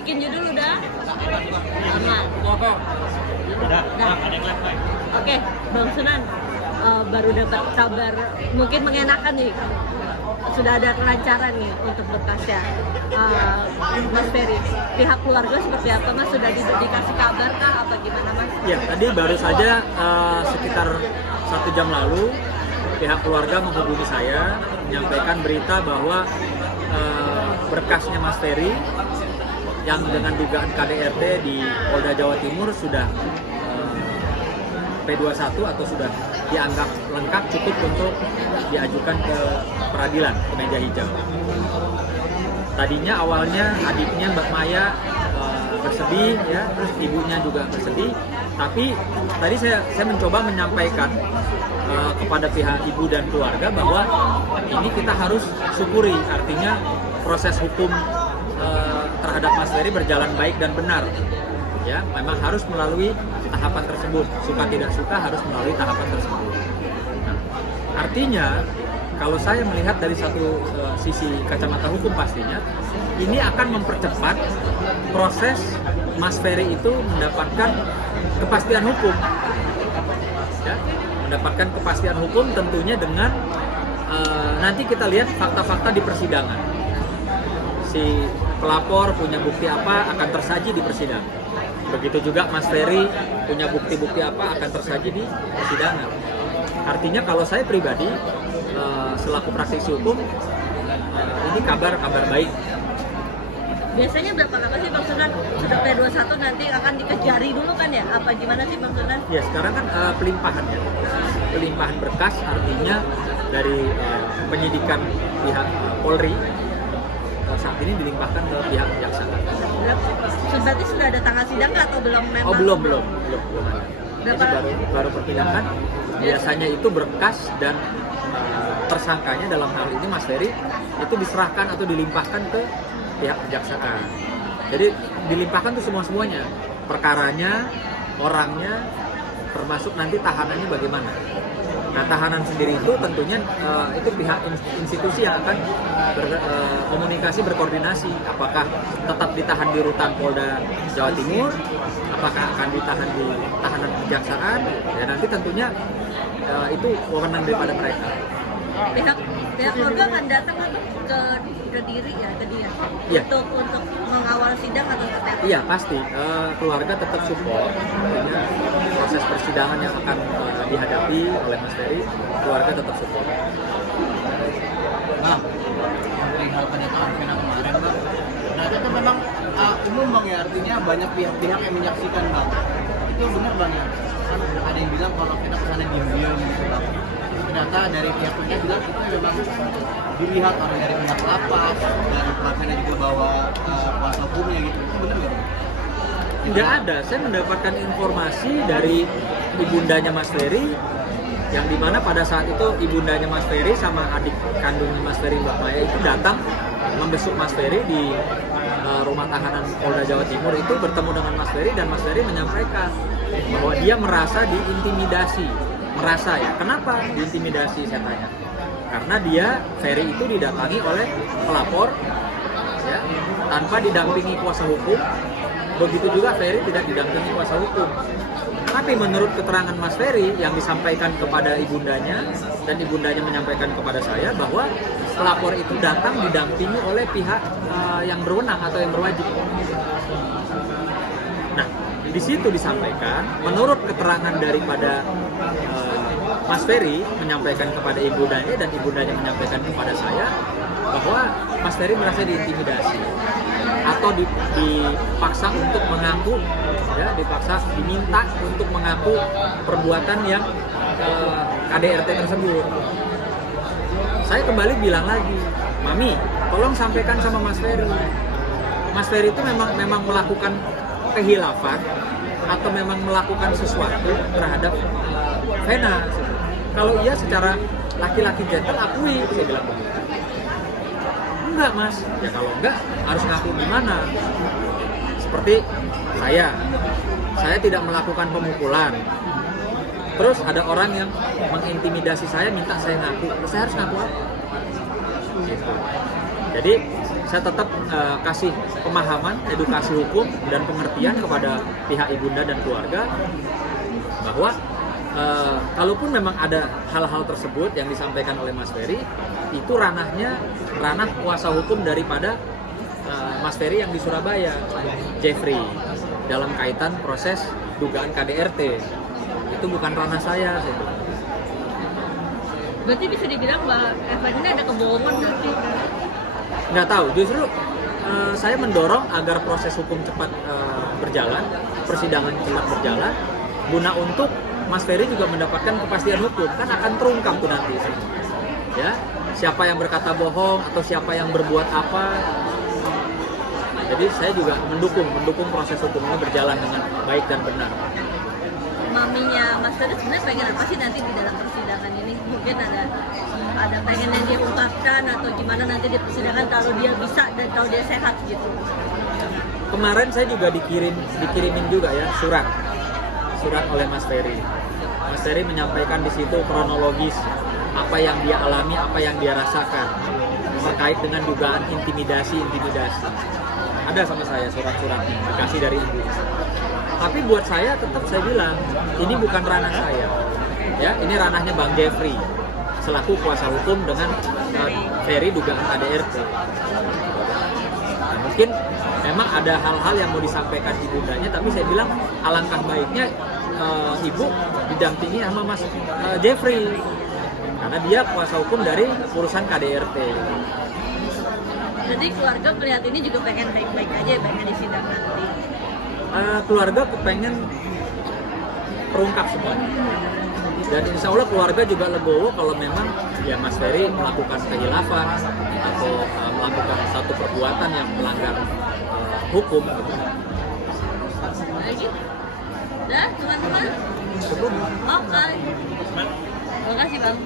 bikin judul udah? Aman. Udah, Nah. ada yang live. Oke, Bang Sunan, baru dapat kabar mungkin mengenakan nih. Sudah ada kelancaran nih untuk berkasnya. Mas Ferry, pihak keluarga seperti apa Mas? Sudah dikasih kabar kah? Apa gimana Mas? Ya, tadi baru saja sekitar 1 jam lalu pihak keluarga menghubungi saya menyampaikan berita bahwa berkasnya Mas Ferry yang dengan dugaan KDRT di Polda Jawa Timur sudah P21 atau sudah dianggap lengkap cukup untuk diajukan ke peradilan, ke meja hijau. Tadinya awalnya adiknya Mbak Maya bersedih ya, terus ibunya juga bersedih. Tapi tadi saya mencoba menyampaikan kepada pihak ibu dan keluarga bahwa ini kita harus syukuri, artinya proses hukum terhadap Mas Ferry berjalan baik dan benar. Ya, memang harus melalui tahapan tersebut. Suka tidak suka harus melalui tahapan tersebut. Nah, artinya kalau saya melihat dari satu sisi kacamata hukum pastinya, ini akan mempercepat proses Mas Ferry itu mendapatkan kepastian hukum. Ya, mendapatkan kepastian hukum tentunya dengan nanti kita lihat fakta-fakta di persidangan. Si pelapor punya bukti apa akan tersaji di persidangan. Begitu juga Mas Ferry punya bukti-bukti apa akan tersaji di persidangan. Artinya kalau saya pribadi selaku praktisi hukum ini kabar baik. Biasanya berapa lama sih Bang Sunan? Sudah P21 nanti akan dikejari dulu kan ya? Apa gimana sih Bang Sunan? Ya sekarang kan pelimpahan ya. Pelimpahan berkas artinya dari penyidikan pihak Polri saat ini dilimpahkan ke pihak kejaksaan. Berarti sudah ada tanggal sidang atau belum memang? Oh belum ada. Jadi baru perpindahan. Biasanya itu berkas dan tersangkanya dalam hal ini Mas Ferry itu diserahkan atau dilimpahkan ke pihak kejaksaan. Jadi dilimpahkan tuh semuanya, perkaranya, orangnya, termasuk nanti tahanannya bagaimana. Nah, tahanan sendiri itu tentunya itu pihak institusi yang akan berkoordinasi apakah tetap ditahan di rutan Polda Jawa Timur, apakah akan ditahan di tahanan kejaksaan, ya nanti tentunya itu wewenang daripada mereka. Pihak keluarga akan datang ke diri ya, ke dia Ya. untuk mengawal sidang atau seperti apa? Iya pasti keluarga tetap support tentunya proses persidangan yang akan dihadapi oleh Mas Ferry, keluarga tetap support. Nah, perihal penyataan Vena kemarin Bang, nah itu memang umum Bang ya, artinya banyak pihak-pihak yang menyaksikan Bang. Itu benar Bang ya? Kan ada yang bilang kalau Vena kesana diam-diam gitu Bang. Ternyata dari pihak-pihaknya bilang itu memang dilihat oleh dari pihak lapas, dari Vena juga bawa kuasa hukumnya gitu. Itu benar nggak Bang? Nggak ada, saya mendapatkan informasi dari ibundanya Mas Ferry yang dimana pada saat itu ibundanya Mas Ferry sama adik kandungnya Mas Ferry Mbak Maya itu datang membesuk Mas Ferry di rumah tahanan Polda Jawa Timur itu bertemu dengan Mas Ferry dan Mas Ferry menyampaikan bahwa dia merasa diintimidasi. Merasa ya, kenapa diintimidasi saya tanya? Karena dia, Ferry itu didatangi oleh pelapor ya, tanpa didampingi kuasa hukum. Begitu juga Ferry tidak didampingi kuasa hukum. Tapi menurut keterangan Mas Ferry yang disampaikan kepada ibundanya dan ibundanya menyampaikan kepada saya bahwa pelapor itu datang didampingi oleh pihak yang berwenang atau yang berwajib. Nah, di situ disampaikan menurut keterangan daripada Mas Ferry menyampaikan kepada ibundanya dan ibundanya menyampaikan kepada saya bahwa Mas Ferry merasa diintimidasi atau dipaksa untuk mengaku, ya, diminta untuk mengaku perbuatan yang KDRT tersebut. Saya kembali bilang lagi, Mami, tolong sampaikan sama Mas Ferry. Mas Ferry itu memang melakukan kehilafan atau memang melakukan sesuatu terhadap Vena. Kalau iya secara laki-laki gentle akui, saya bilang begitu. Enggak Mas, ya kalau enggak harus ngaku gimana? Seperti saya tidak melakukan pemukulan. Terus ada orang yang mengintimidasi saya, minta saya ngaku. Saya harus ngaku apa? Gitu. Jadi saya tetap kasih pemahaman, edukasi hukum dan pengertian kepada pihak ibunda dan keluarga bahwa kalaupun memang ada hal-hal tersebut yang disampaikan oleh Mas Ferry, itu ranah kuasa hukum daripada Mas Ferry yang di Surabaya, Jeffrey, dalam kaitan proses dugaan KDRT. Itu bukan ranah saya. Berarti bisa dibilang bahwa Evan ini ada kebohongan berarti? Nggak tahu, justru saya mendorong agar proses hukum cepat berjalan, persidangan cepat berjalan, guna untuk Mas Ferry juga mendapatkan kepastian hukum, kan akan terungkap tuh nanti, ya, siapa yang berkata bohong atau siapa yang berbuat apa. Jadi saya juga mendukung proses hukum ini berjalan dengan baik dan benar. Maminya Mas Ferry sebenarnya pengen apa sih nanti di dalam persidangan ini? Mungkin ada pengen yang dia ungkapkan atau gimana nanti di persidangan kalau dia bisa dan kalau dia sehat gitu. Kemarin saya juga dikirimin juga ya surat oleh Mas Ferry. Mas Ferry menyampaikan di situ kronologis apa yang dia alami, apa yang dia rasakan terkait dengan dugaan intimidasi. Ada sama saya surat-surat dikasih dari ibu. Tapi buat saya tetap saya bilang ini bukan ranah saya, ya ini ranahnya Bang Jeffrey selaku kuasa hukum dengan Ferry dugaan KDRT. Nah, mungkin memang ada hal-hal yang mau disampaikan ibundanya, tapi saya bilang alangkah baiknya ibu didampingi sama Mas Jeffrey karena dia kuasa hukum dari urusan KDRT. Jadi keluarga melihat ini juga pengen baik-baik aja, pengen di sidang nanti. Keluarga kepengen terungkap semuanya. Dan insya Allah keluarga juga legowo kalau memang ya Mas Ferry melakukan kehilafan atau melakukan satu perbuatan yang melanggar hukum. Nah, gitu. Dah, teman-teman. Cukup. Oke. Terima kasih, Bang.